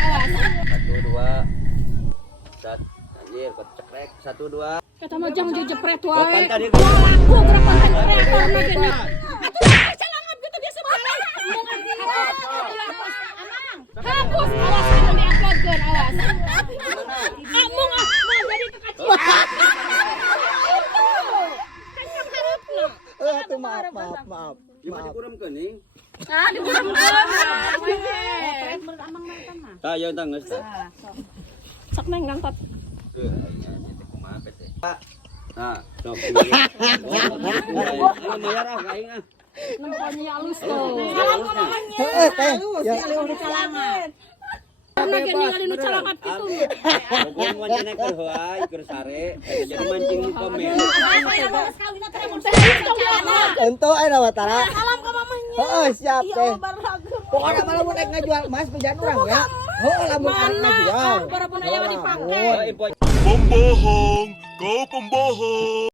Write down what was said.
awas. 1 2. Sat anjir cekrek 1 2. Kata mah jangan dijepret wae. Kapan tadi? Laku gerak konten kreator na gini. Atuh calangan gitu dia sebalik. Hapus awas anu di-uploadkeun awas. Amung jadi kekacauan. Kacau harapna. Atuh maaf. Gimana dikuremkeun nih? Dikuremkeun. Tah ya tah geus tah. Sok neng ngangkat. Ke aya teh kumaha teh. Nah, sok. Ayo mayar ah ka aing ah. Nempelnya halus tuh. Salam ka mamanya. Teh, ya Udah calangan. Karena gini kali nu calangan pitu. Pokoknya mau naik ke Hawaii ke sare, jadi mancing komen. ento aya watara. Salam ke mamanya. Heeh, siap teh. Pokoknya malah mau naik ngajual emas pejalan orang ya. Heeh, lamun ngajual. Para pun aya dipakai. Pembohong, kau pembohong.